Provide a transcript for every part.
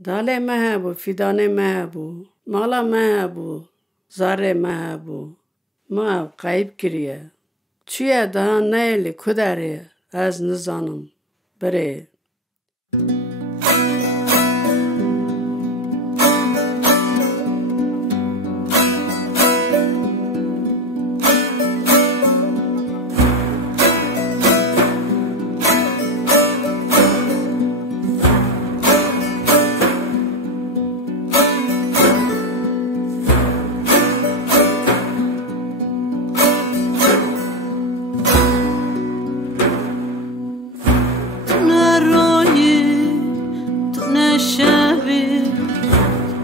داله مه بو فیدانه مه بو مالا مه بو زاره مه بو ما قایب کریه چیه دهان نیلی کدره از نزانم بره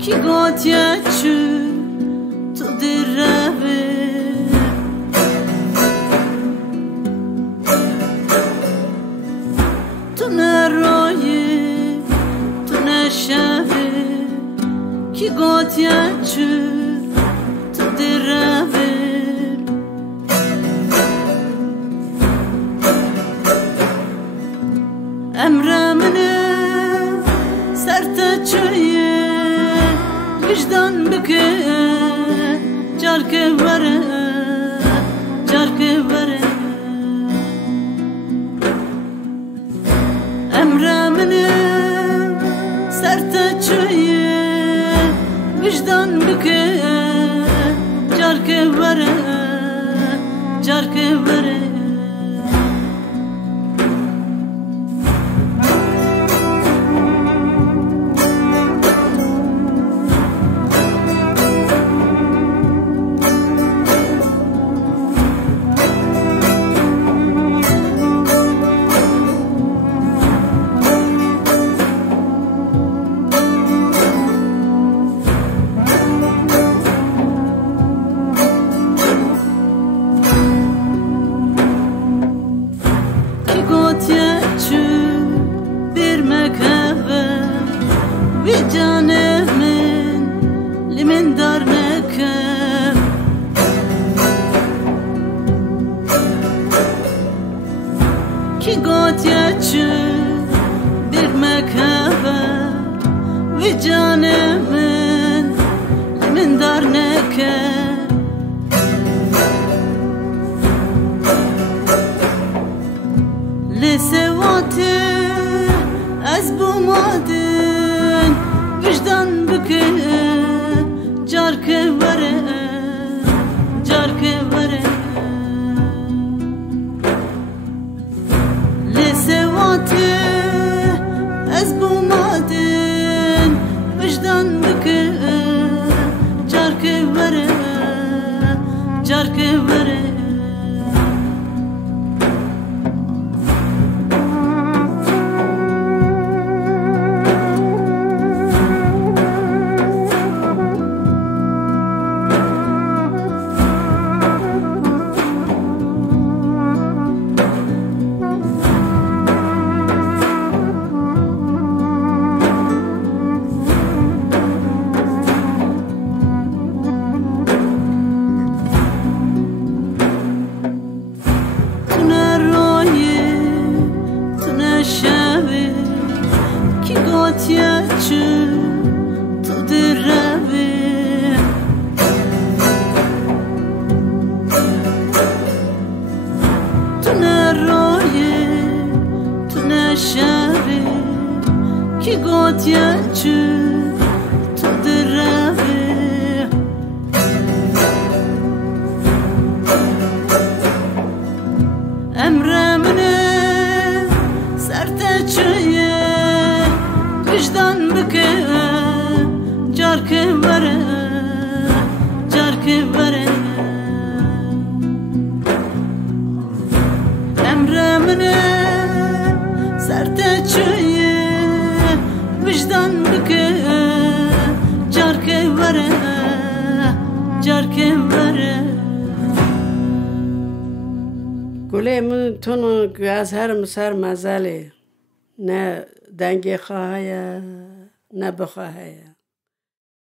Ki gotya çu tu dirave tu ne roye tu ne şave ki gotya çu tu dirave emremine serte çuye vicdan bike carke vere emremine serte çuye vicdan bike carke vere bir mekeve ve canemin limin dar nekem ki gotyaçı bir mekeve ve canemin limin dar nekem لسواتي أزبو مادن وجدان بكي جارك ورا لسواتي أزبو مادن وجدان بكي جارك ورا gotyaçı tu dirave tu ne roye tu ne şave ki gotyaçı tu dirave emremine serte çuye vicdan bike carke vere emremine serte çuye vicdan bike carke vere گله من تونو گاز هر مسر مزاله نه دنگی خواهی نه بخواهی